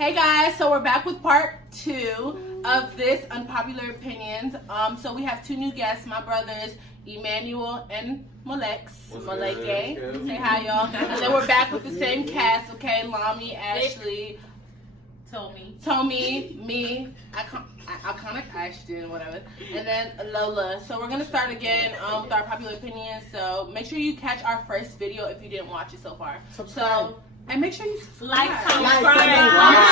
Hey guys, so we're back with part 2 of this Unpopular Opinions. So we have 2 new guests, my brothers, Emmanuel and Molex. Moleke. Say hi, y'all. And then we're back with the same cast, okay? Lami, Ashley, Tommy, me, iconic Ashton, whatever, and then Lola. So we're gonna start again with our popular opinions. So make sure you catch our first video if you didn't watch it so far. And make sure you like, comment,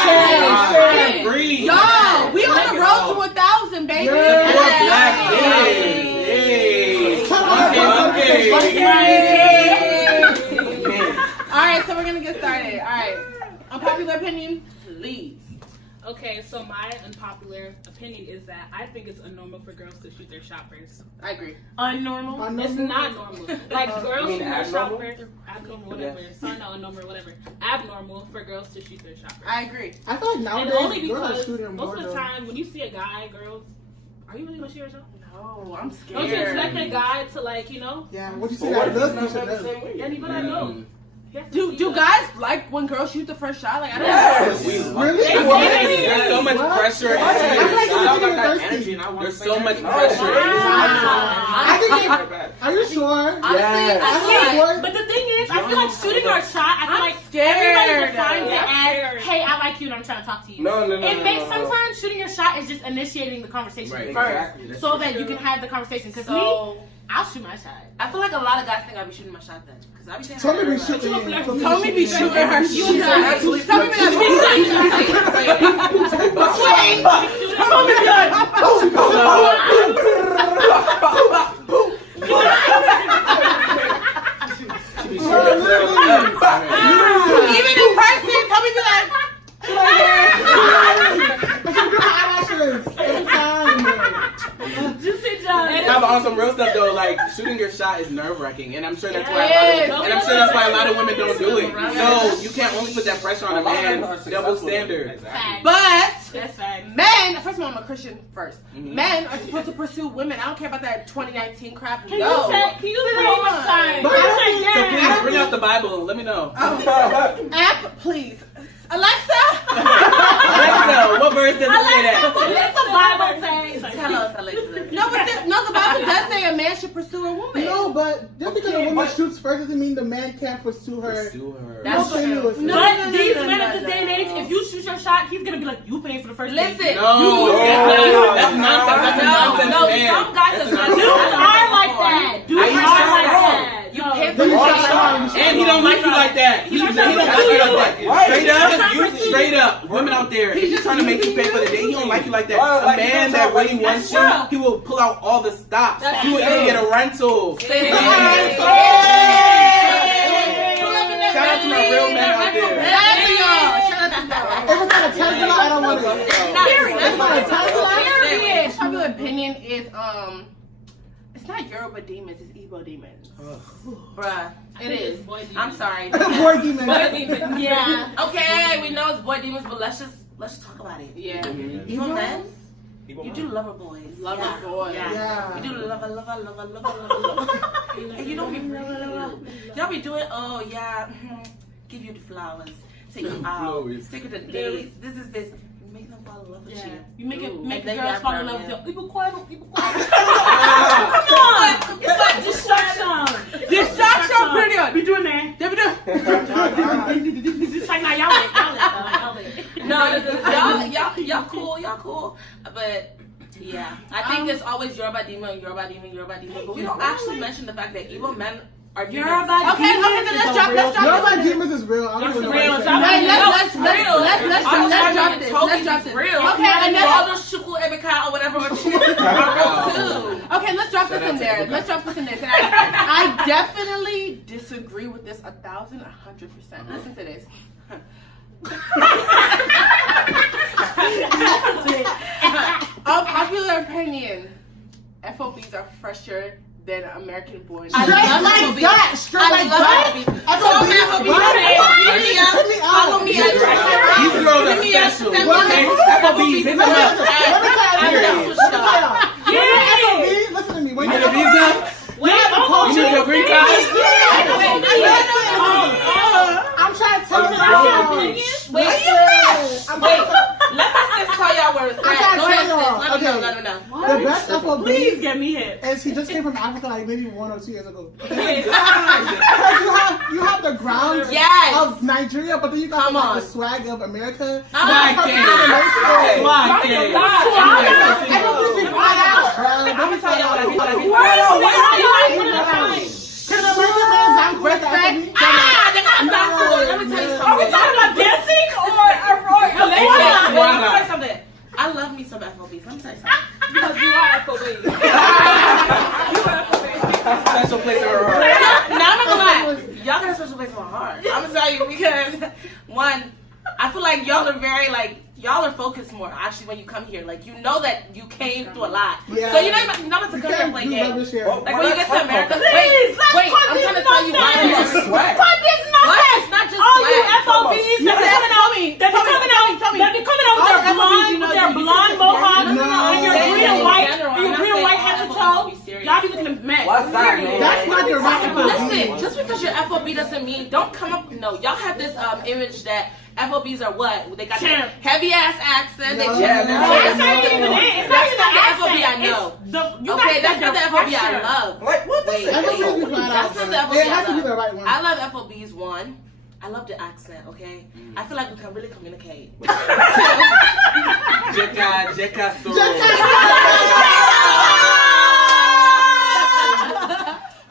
share. Yo, we on the road to 1,000, baby. Alright, so we're gonna get started. Alright. Unpopular opinion, please. Okay, so my unpopular opinion is that I think it's unnormal for girls to shoot their shot first. I agree. Unnormal? It's not normal. Like girls shoot their shot first. Abnormal, whatever. Yes. Sorry, not unnormal, whatever. Abnormal for girls to shoot their shot first. I agree. I feel like nowadays and only girls are because shooting more. most of the time when you see a guy, girls, are you really gonna shoot your shot? No, I'm scared. Don't you expect a guy to Yeah, what you see that look, you should know. Yeah, you better know. Do guys like when girls shoot the first shot? Like I don't know. Really? There's so much pressure. There's so much pressure. Are you sure? Honestly, but the thing is, I feel like shooting our shot, I feel like scared. everybody defines it as, hey, I like you and I'm trying to talk to you. No. It makes sometimes shooting your shot is just initiating the conversation first, so that you can have the conversation. Because me, I'll shoot my shot. I feel like a lot of guys think I be shooting my shot then. Because I be saying Tommy be shooting her shot. Tommy be shooting her shot. Even in person, Tommy be like, But on some real stuff though, like shooting your shot is nerve wracking, and I'm sure that's why a lot of women don't do it. So you can't only put that pressure on a man. Double standard. but That's facts. men, first of all, I'm a Christian first. Men are supposed to pursue women. I don't care about that 2019 crap. Can you say it one more time? But So please bring out the Bible and let me know. App, please. Alexa. Alexa, what verse does it say that? What does the Bible say? Tell us, Alexa. No, the Bible does say a man should pursue a woman. No, but just because a woman shoots first doesn't mean the man can't pursue her. That's true. But these men at this day and age, if you shoot your shot, he's gonna be like, you paying for the first date. Listen. No, that's nonsense. That's a nonsense, No, man. some guys That's are a dudes nonsense. are like that. Dudes are like that. You No. pay for Then you the shot shot. shot. And he don't like you like that. He don't like you like that. Straight up, women out there, if he's trying to make you pay for the date, he don't like you like that. A man that really wants you, he will pull out all the stops. He will even get a rental. Shout out to my real men out there. If it's not a Tesla, I don't want it. It's not a Tesla. Popular opinion is it's not Yoruba demons, it's Igbo demons. Bruh, It is. I'm sorry. Boy demon. Yeah. Okay, we know it's boy demons, but let's talk about it. Yeah. Even men, you do lover boys. Lover boys. Yeah. You do lover. And you don't be y'all be doing, oh yeah, give you the flowers, take you out, take you to dates, this. Make them fall in love with you. You make They girls got fall in love problem, with you. People quiet. Come on. It's like distraction. Distraction, pretty good. We doing that. It's like, nah, y'all lit. No, y'all cool. But yeah, I think there's always Yoruba demon. But we don't actually mention the fact that evil men are Yoruba demons. Okay, let's drop Yoruba this. demons is real. I don't know real. what Let's drop this. Real. Okay, and then all those shuku ebeka or whatever are real too. okay, let's drop this in there. I definitely disagree with this 1,100%. Listen to this. Unpopular opinion. FOBs are fresher than American boys. Straight like that. Follow me at These girls are special. FOBs, hit them up. Listen to me. You need a visa? You need your green card? I'm trying to tell you. Wait, I'm FOB Please get me hit. is he just came from Africa like maybe 1 or 2 years ago. Yes. you have the ground of Nigeria, but then you got the swag of America. Swag game. Swag game. I don't think we find out. Let me tell y'all. Can the American man sound great? Let me tell you something. Are we talking about dancing or let me tell you something. I love me some FOBs. Let me tell you something. because you are FOBs. Special place in her heart. No, I'm not gonna lie. Y'all got a special place in my heart. I'm gonna tell you because one, I feel like y'all are very y'all are focused more actually when you come here. Like you know that you came through a lot. Yeah. So you're not about to come here and play games. Like when you get to America, Please, wait, I'm trying to tell you why. Put this nonsense. It's not just all you swag. FOBs that be coming out with their blonde mohawks and your green and white head to toe. Y'all be looking a mess. What's that, man? That's not the right FOB. Listen, just because you're FOB doesn't mean don't come up. No, y'all have this image that FOBs are what? They got that heavy ass accent. It's not even That's not the FOB I know. Okay, that's not the FOB I love. Like, what the Wait, fuck? that's not the FOB It has to be the I right love. one. I love FOBs one. I love the accent, okay? I feel like we can really communicate. Jeka Soro.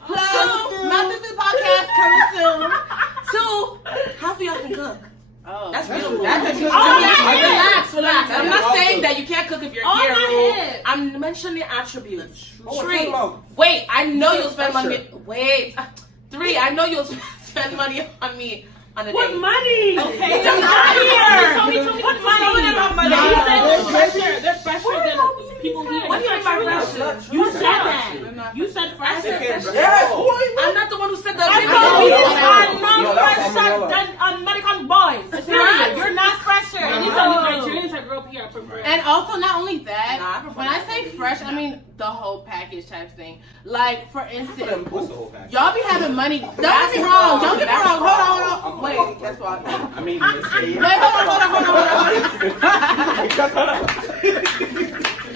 My sister's podcast coming soon. Two, half of y'all can cook. Oh, That's beautiful. Relax. I'm not saying that you can't cook if you're On here. my Rule. head. I'm mentioning attributes. Oh, Three. hello. Wait, I know you'll spend money. Wait. Three, I know you'll spend money on me on a What date. money? Okay, Just not here. Tell me What money? They're fresher than people here. What do you mean by fresher? You said that. You said fresher. Yes, who are you? I'm not the one who said that. FOBs are non-fresher than American boys. You're not fresher. And these are Nigerians that grew up here. I prefer. And also, not only that, Nah, I prefer when I say fresh, I mean the whole package type thing. Like, for instance, What's the whole package? y'all be having money. Don't get me wrong. Don't get me wrong. Hold on. Wait, That's why. I mean, listen. wait, hold on.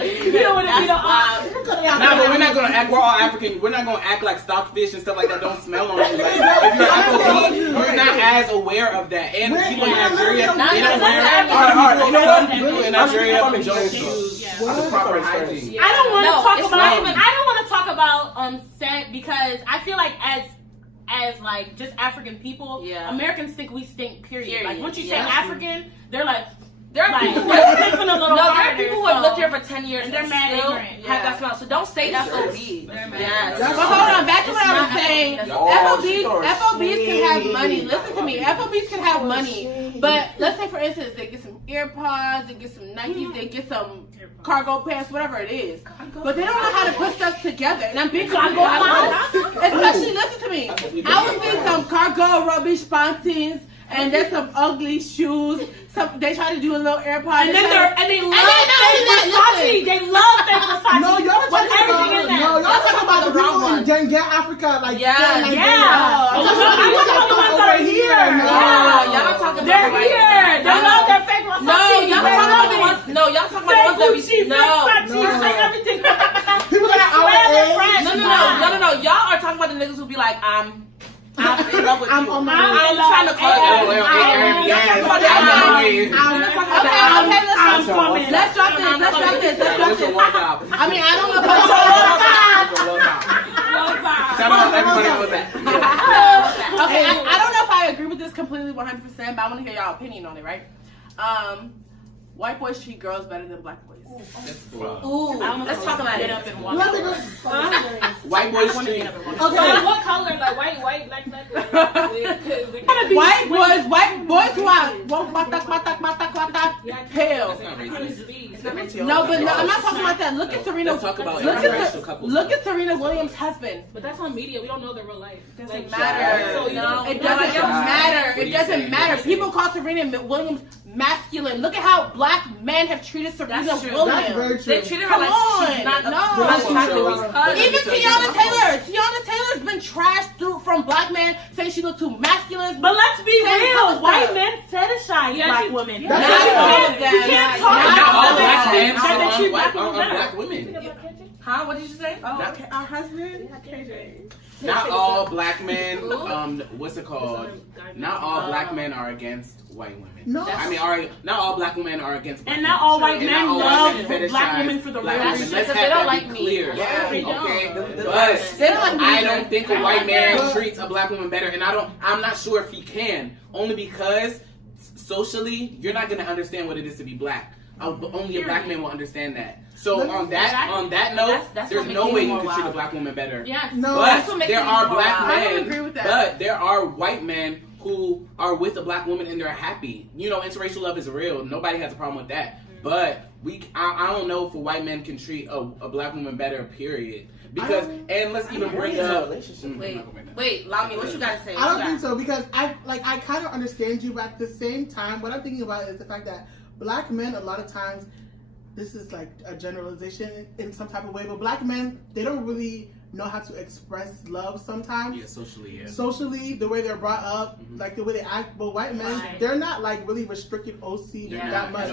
You know what I mean? Nah, but we're not gonna act. We're all African. We're not gonna act like stockfish and stuff like that. Don't smell on you. Like, if you're FOB, you're not as aware of that. And people in Nigeria, they don't wear. Alright, you know what? People in Nigeria enjoy shoes. That's proper hygiene. I don't want to talk it's about. not even- I don't want to talk about scent because I feel like as like just African people, Americans think we stink. Period. Like once you say African, they're like. There are Like, people we're sniffing a little there are harder, people who have so- lived here for 10 years and they're mad still ignorant. have that smell. So don't say FOB. Yes. But hold on, back to what I was saying. FOBs can have money. Listen to me. FOBs can have money. But let's say, for instance, they get some AirPods, they get some Nikes, they get some cargo pants, whatever it is. But they don't know how to put stuff together. And I'm big cargo pants. Especially, listen to me. I was seeing some cargo rubbish pantins. And there's some ugly shoes. They try to do a little AirPod. And then they love Versace. They love Versace. No, y'all talking about the people in Denga, Africa. Like, I'm talking about the ones that are here. Y'all not talking about They're here. They love their fake Versace. y'all talking about the ones. No, y'all talking about the ones that we. Versace, everything. People that are our age. No. Y'all are talking about the niggas who be like, I'm in love with you. I'm on my I'm trying to call you. I'm coming. Let's drop this. I mean, I don't know if Shout out everybody knows that. Okay, I don't know if I agree with this completely 100%, but I want to hear y'all opinion on it, right? White boys treat girls better than black boys. Ooh, let's talk about it. White boys treat. What color? Like white, black. White boys who are pale. No, but no, I'm not talking about that. Look at Serena. Let's talk about interracial couples. Look at Serena Williams' husband. But that's on media. We don't know their real life. It doesn't matter. It doesn't matter. People call Serena Williams masculine. Look at how black men have treated Serena Williams. That's very true. They treated her like she's not Even Tiana Taylor's been trashed from black men saying she looked too masculine. But let's be real. White men fetishize black women. You can't talk Not all about black men that. on black women. Huh? What did you say? Oh, okay. Our husband, KJ. Not all black men. What's it called? Not all black men are against white women. No, I mean, not all black women are against. Black and not all white men love black women for the real women. shit. Let's have they don't that like be me. clear. Yeah, Okay, but they don't like me. I don't think a white man treats a black woman better, and I'm not sure if he can. Only because socially, you're not gonna understand what it is to be black. Only a black man will understand that. So on that note, there's no way you can treat a black woman better. Yes. No, but there are black men. I don't agree with that. But there are white men who are with a black woman and they're happy. You know, interracial love is real. Nobody has a problem with that. But I don't know if a white man can treat a black woman better. Period. Because and let's even bring up. Wait, Lami, what you gotta say? I don't think so because I kind of understand you, but at the same time, what I'm thinking about is the fact that black men a lot of times, this is like a generalization in some type of way, but black men, they don't really know how to express love sometimes. Yeah, socially, yeah. Socially, the way they're brought up, like the way they act. But white men, they're not like really restricted OC that much.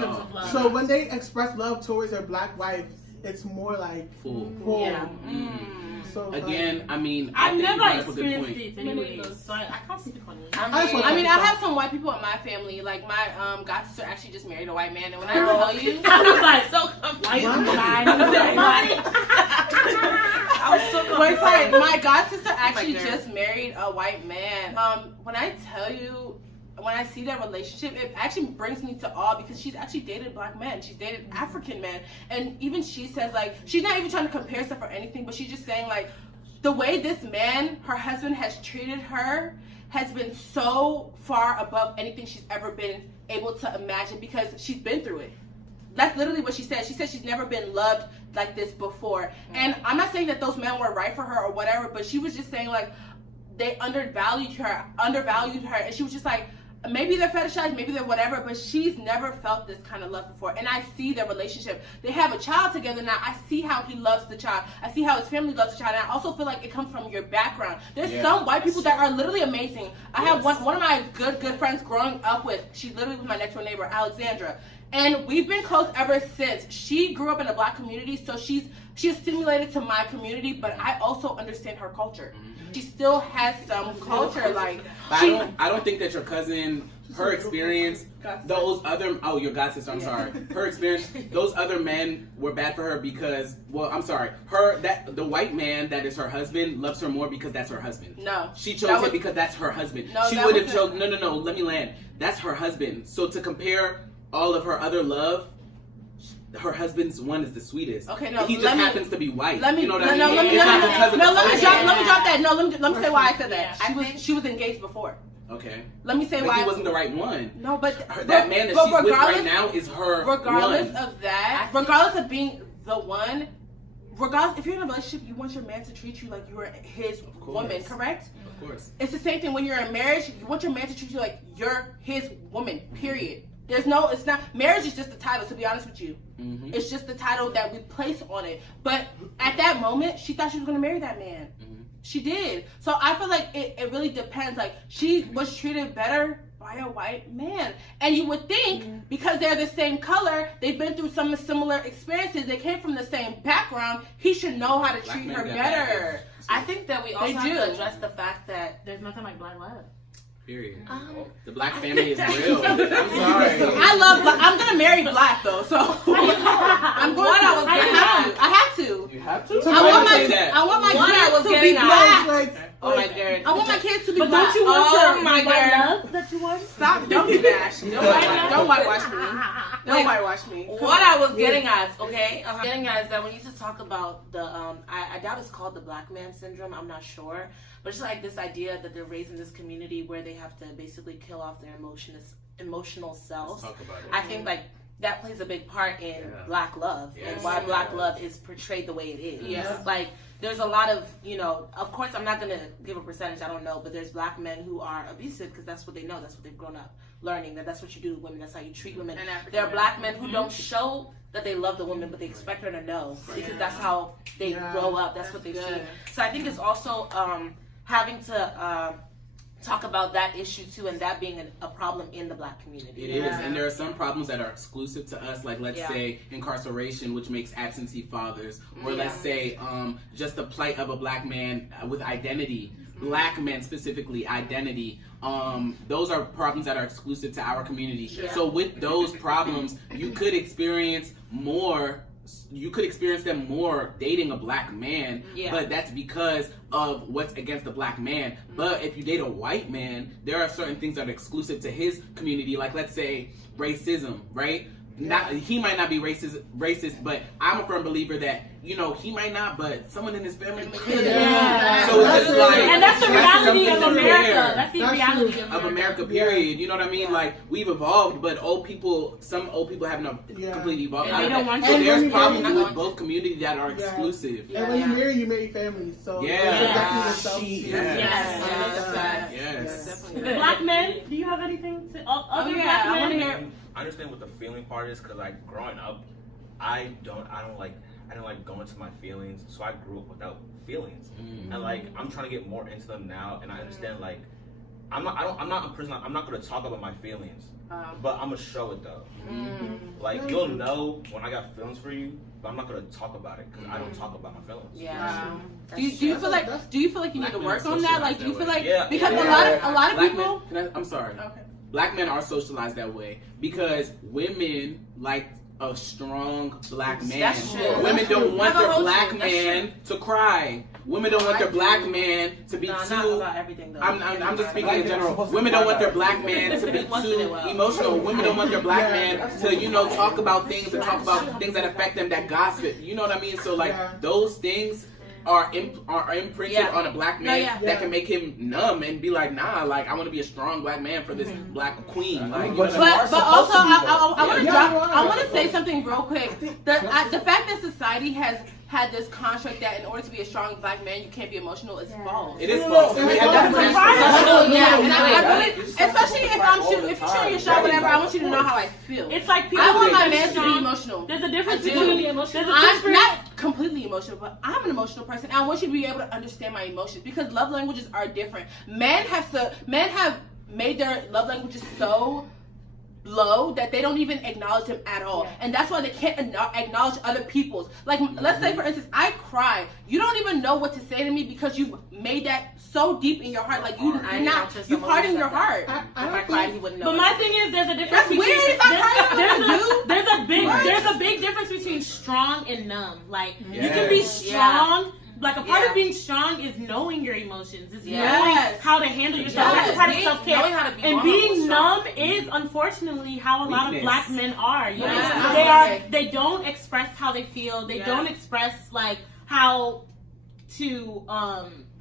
So when they express love towards their black wife, it's more like full. Yeah. So again, I mean, I've never experienced it anyways, so I can't speak on it. I mean, I have some white people in my family. Like my god sister actually just married a white man, and when I tell you, I was like, so white I was so confused. Wait, my god sister actually just married a white man. When I tell you, when I see that relationship, it actually brings me to awe because she's actually dated black men. She's dated African men. And even she says, like, she's not even trying to compare stuff or anything, but she's just saying, like, the way this man, her husband, has treated her has been so far above anything she's ever been able to imagine because she's been through it. That's literally what she said. She said she's never been loved like this before. And I'm not saying that those men were right for her or whatever, but she was just saying, like, they undervalued her, and she was just like, maybe they're fetishized, maybe they're whatever, but she's never felt this kind of love before. And I see their relationship. They have a child together now. I see how he loves the child. I see how his family loves the child. And I also feel like it comes from your background. There's some white people that are literally amazing. I have one of my good friends growing up with, she literally was my next door neighbor, Alexandra. And we've been close ever since. She grew up in a black community, so she's stimulated to my community, but I also understand her culture. She still has some culture, like. I don't think that your cousin, her experience, those other your god sister, I'm sorry, her experience, those other men were bad for her because, well, I'm sorry, the white man that is her husband loves her more because that's her husband. No, she chose him because that's her husband. No, she would have chosen. No. Let me land. That's her husband. So to compare all of her other love, her husband's one is the sweetest. Okay, no, he just happens to be white. Let me, you know what I mean? Let me drop that. No, let me say why I said that. Yeah. She was engaged before. Okay. Let me say but why he wasn't the right one. No, but that man that she's with right now is her. Regardless of that, regardless of being the one, regardless if you're in a relationship, you want your man to treat you like you're his woman, correct? Of course. It's the same thing when you're in marriage. You want your man to treat you like you're his woman. Period. It's not, marriage is just the title, to be honest with you. Mm-hmm. It's just the title that we place on it. But at that moment, she thought she was going to marry that man. Mm-hmm. She did. So I feel like it really depends. Like, she was treated better by a white man. And you would think, because they're the same color, they've been through some similar experiences, they came from the same background, he should know how to treat her better. I think that we also have to address the fact that there's nothing like black love. Period. The black family is real. I'm sorry. I'm gonna marry black though, so I'm going to. I have to. You have to? So I want my kids to be black. Oh my god. I want my kids to be but black. Don't you want my love that you want? Stop. Don't be bash. Don't whitewash me. Don't whitewash me. What I was getting at, okay? Getting at is that when you used to talk about the, I doubt it's called the black man syndrome. I'm not sure. But it's like this idea that they're raised in this community where they have to basically kill off their emotional selves. Let's talk about it. I think like that plays a big part in black love and why black love is portrayed the way it is. Yeah. Like there's a lot of, of course I'm not going to give a percentage, I don't know, but there's black men who are abusive because that's what they know, that's what they've grown up learning, that's what you do to women, that's how you treat women. There are black men who don't show that they love the woman, but they expect her to know because that's how they grow up, that's what they see. So I think it's also having to talk about that issue too, and that being a problem in the Black community. It is, and there are some problems that are exclusive to us, like let's say incarceration, which makes absentee fathers, or let's say just the plight of a Black man with identity, Black men specifically, identity. Those are problems that are exclusive to our community. So with those problems, you could experience them more dating a Black man, but that's because of what's against the Black man. But if you date a white man, there are certain things that are exclusive to his community, like let's say racism, right? He might not be racist, but I'm a firm believer that, you know, he might not, but someone in his family could. So it's just like, and that's the reality of America. That's the reality of America, period. You know what I mean? Like, we've evolved, but some old people haven't completely evolved. And they don't want so there's problems with both communities that are exclusive. And when you marry family. So yes. Black men, do you have anything to other Black men? I understand what the feeling part is, because like growing up, I didn't like going to my feelings, so I grew up without feelings, and like I'm trying to get more into them now, and I understand like I'm not a person. I'm not going to talk about my feelings, but I'm gonna show it though. Like you'll know when I got feelings for you, but I'm not going to talk about it because I don't talk about my feelings. Do you feel like you need to work on that? Like, do you feel like because a lot of people? I'm sorry. Okay. Black men are socialized that way because women like a strong Black man. Women don't want their Black man to cry. Women don't want their Black man to be too. I'm just speaking in general. Women don't want their Black man to be too emotional. Women don't want their Black man to, you know, talk about things and talk about things that affect them, that gossip. You know what I mean? So like those things are imprinted on a Black man that can make him numb and be like, nah, like I want to be a strong Black man for this Black queen. Like, but also I want to say something real quick. The fact that society has had this construct that in order to be a strong Black man, you can't be emotional is false. It is false. Especially if you're shooting your shot, whatever, I want you to know how I feel. It's like people I want my man to be emotional. There's a difference between emotional. I'm not completely emotional, but I'm an emotional person. And I want you to be able to understand my emotions because love languages are different. Men have made their love languages so low that they don't even acknowledge them at all, and that's why they can't acknowledge other people's. Like, let's say for instance, I cry. You don't even know what to say to me because you made that so deep in your heart. Like you harden your heart. If I cried, he wouldn't know. But my thing is, there's a difference. That's weird. There's a big difference between strong and numb. Like you can be strong. Like a part of being strong is knowing your emotions, is knowing how to handle yourself. That's a part of self-care. And being numb is unfortunately how a lot of Black men are. You know? They don't express how they feel. They don't express like how to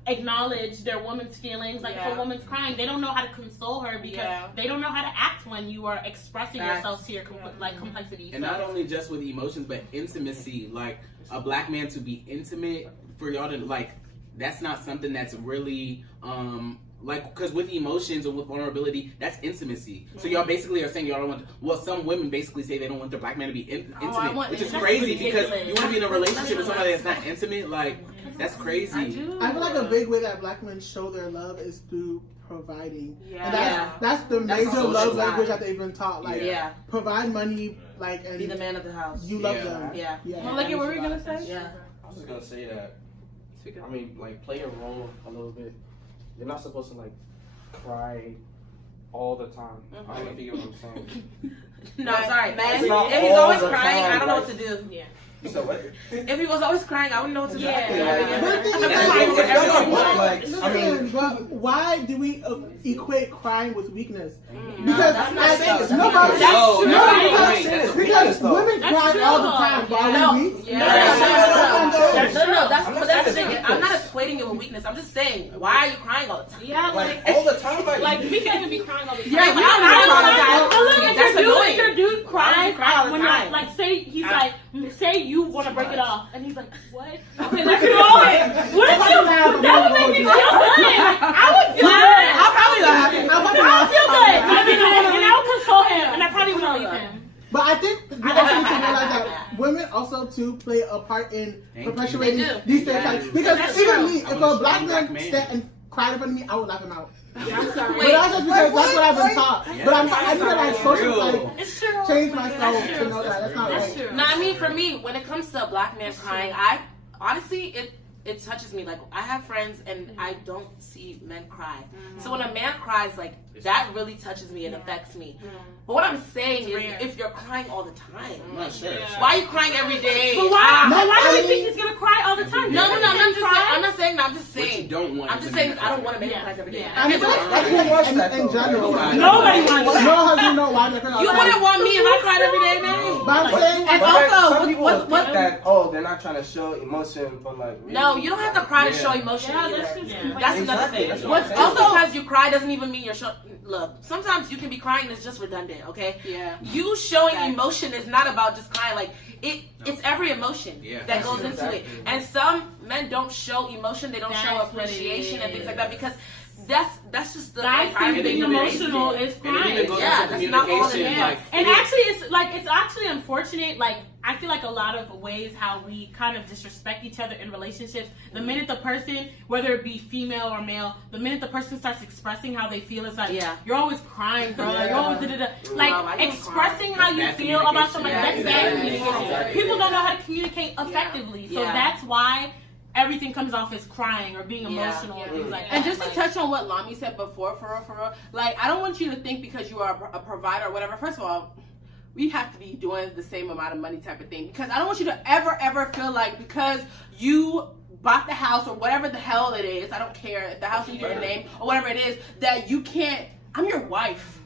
acknowledge their woman's feelings. Like if a woman's crying, they don't know how to console her because they don't know how to act when you are expressing yourself to your complexities. And not only just with emotions, but intimacy. Like a Black man to be intimate. For y'all to like, that's not something that's really like, because with emotions and with vulnerability, that's intimacy. So y'all basically are saying y'all don't want. Well, some women basically say they don't want their Black man to be intimate, which is crazy because you want to be in a relationship with somebody that's not intimate. Like that's crazy. I feel like a big way that Black men show their love is through providing. And that's the major love language that they've been taught. Like provide money, like and be the man of the house. You love them. Well, like what were you gonna say? I was just gonna say that. I mean, like, play a role a little bit. You're not supposed to, like, cry all the time. I don't know if you get what I'm saying. No, sorry. Man, if he's always crying, I don't know what to do. So what? If he was always crying, I wouldn't know what to do. But why do we equate crying with weakness? Because because women cry all the time. Why are we weak? That's the thing. I'm not equating it with weakness. I'm just saying, why are you crying all the time? Yeah, like all the time. Like we can't even be crying all the time. Yeah, That's annoying. Your dude cries when you're like, say he's like, say you want to break it off, and he's like, what? Okay, let's go. That would make me feel good. I would feel good. I'll probably laugh. I would feel good. I mean, and I would console him, and I probably wouldn't leave him. But I think we also need to realize that women also too play a part in perpetuating these stereotypes. Because even me, if a Black man sat and cried in front of me, I would laugh him out. Yeah, I'm sorry. But that's just because that's what I've been taught. Yeah. But I need to like social like It's true. change myself to know that that's not That's right. true. No, I mean for me, when it comes to a black man crying, I honestly it touches me. Like I have friends and I don't see men cry. So when a man cries, like that really touches me and affects me. But what I'm saying is, if you're crying all the time, why are you crying every day? But why do you think he's gonna cry all the time? No, I'm not saying. I'm just saying. What you don't want. I'm just saying I don't want to make him cry every day. I mean, in general, Nobody wants that. No husband, no wife. You wouldn't want me if I cried every day, man. But I'm saying, And But also, some people what- think that they're not trying to show emotion, but like really, No, you don't have to cry to show emotion. Yeah, either. that's just That's another Exactly, thing. that's what I'm Also, saying. because you cry doesn't even mean you're showing. Look, sometimes you can be crying and it's just redundant. Okay. Yeah. You showing emotion is not about just crying. Like it's every emotion that goes into it. And some men don't show emotion. They don't show That's what it appreciation and is. things like that because that's just the Guys think environment being that you're raised emotional in. is And it crying. even goes Yeah, into that's not all it communication. is. Like, And actually, it's actually unfortunate. Like I feel like a lot of ways how we kind of disrespect each other in relationships. The minute the person, whether it be female or male, the minute the person starts expressing how they feel, it's like you're always crying, girl. You're always like expressing how you feel about somebody. That's bad communication. People don't know how to communicate effectively, so that's why everything comes off as crying or being emotional and things like that. And just to touch on what Lami said before, for real, like I don't want you to think because you are a provider or whatever. First of all, we have to be doing the same amount of money type of thing because I don't want you to ever feel like because you bought the house or whatever the hell it is, I don't care if the house is your name or whatever it is, that you can't. I'm your wife.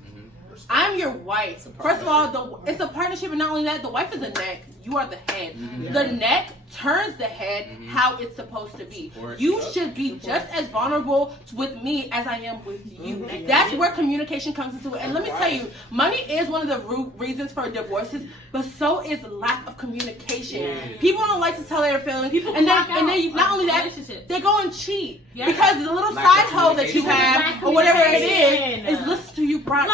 I'm your wife. First of all, it's a partnership, and not only that, the wife is the neck. You are the head. The neck turns the head how it's supposed to be. You should be just as vulnerable with me as I am with you. That's where communication comes into it. And let me tell you, money is one of the root reasons for divorces, but so is lack of communication. People don't like to tell their feelings. And then not only that, they go and cheat because the little side hoe that you have or whatever it is listen to you cry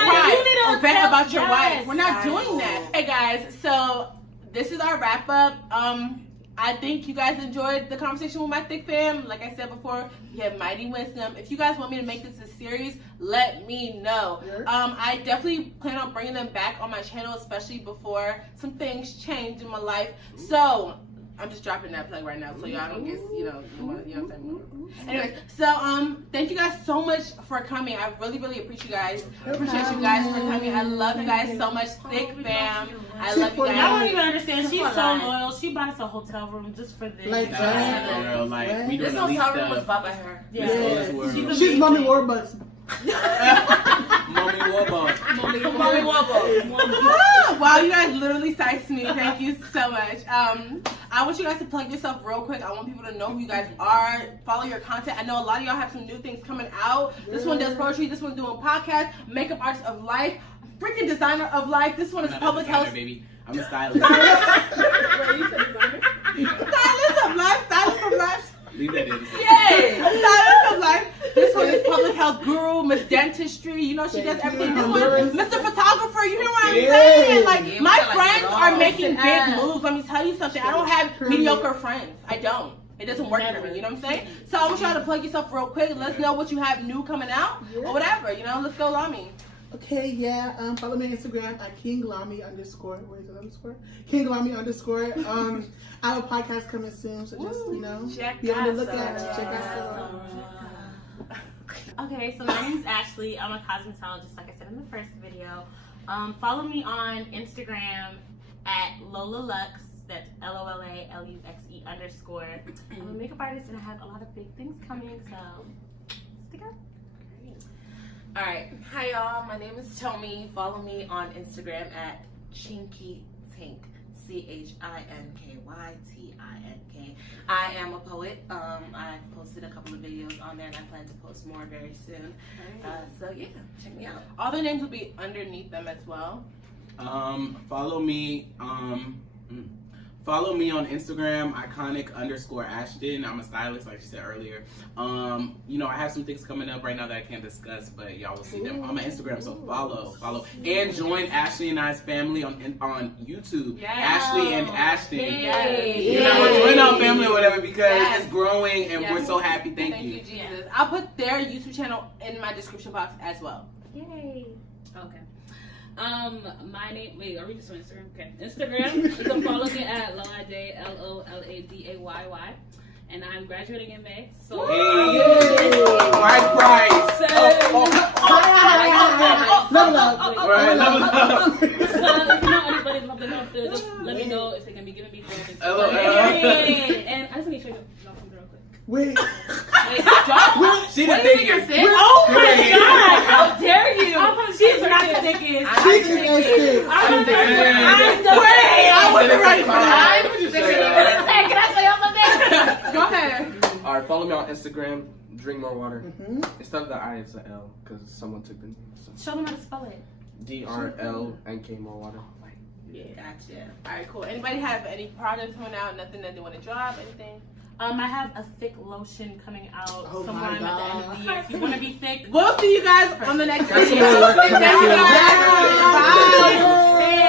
or vent about your wife. We're not doing that. Hey guys, so this is our wrap up. I think you guys enjoyed the conversation with my thick fam. Like I said before, you have mighty wisdom. If you guys want me to make this a series, let me know. I definitely plan on bringing them back on my channel, especially before some things change in my life. So I'm just dropping that plug right now, so y'all don't get, you know what I'm saying. Anyways, so thank you guys so much for coming. I really appreciate you guys. For coming. I love you guys so much. Thick fam. I love you guys. I don't even understand. She's so loyal. She bought us a hotel room just for this. Like, we this hotel room was bought by her. She's Mommy Warbucks. Mommy Warbucks. Mommy Warbucks. Wow, you guys literally sized me. Thank you so much. I want you guys to plug yourself real quick. I want people to know who you guys are. Follow your content. I know a lot of y'all have some new things coming out. This one does poetry. This one's doing podcast, makeup artist of life, freaking designer of life. This one is public health. Baby. I'm a stylist. Wait, you said designer? Stylist of life. Stylist of life. Leave that in. Yay! Stylist of life. This one is public health guru, Miss Dentistry. You know she does everything. This one, Mr. Photographer. You hear what I'm saying? Like my friends are making big moves. Let me tell you something. I don't have mediocre friends. I don't. It doesn't work for me. You know what I'm saying? So I want y'all to plug yourself real quick. Let us know what you have new coming out or whatever. You know, let's go, Lami. Okay, yeah. Follow me on Instagram at KingLami_. Where is it underscore? KingLami_. I have a podcast coming soon, so just be on the lookout. Check us out. Okay, so my name is Ashley. I'm a cosmetologist, like I said in the first video. Follow me on Instagram at LolaLux. That's LOLALUXE_. I'm a makeup artist and I have a lot of big things coming, so stick up. Alright, hi y'all, my name is Tomi. Follow me on Instagram at ChinkyTink, ChinkyTink. I am a poet. I've posted a couple of videos on there and I plan to post more very soon. So yeah, check me out. All their names will be underneath them as well. Follow me Follow me on Instagram, iconic_Ashton. I'm a stylist, like she said earlier. I have some things coming up right now that I can't discuss, but y'all will see them on my Instagram. So follow, and join Ashley and I's family on YouTube. Yes. Ashley and Ashton. Join our family or whatever because it's growing and we're so happy. Thank you, Jesus. I'll put their YouTube channel in my description box as well. Yay. Okay. My name. Wait, are we just on Instagram? Okay, Instagram. You can follow me at Loladay, LOLADAYY, and I'm graduating in May. So price. Level up. So if you know anybody love the health field, just let me know if they can be giving me things. And I just need to show you something real quick. Wait, she the thickest. Oh my God! How dare you? She's not the thickest. she's the thickest. I'm the I wasn't ready for that. Can I show y'all something? Go ahead. All right, follow me on Instagram. Drink more water. Instead of the I, it's an L because someone took the name. So. Show them how to spell it. DRLNK more water. Yeah, gotcha. All right, cool. Anybody have any products coming out? Nothing that they want to drop? Anything? I have a thick lotion coming out sometime at the end of the year. If you want to be thick, we'll see you guys on the next video. Thank you guys. Bye.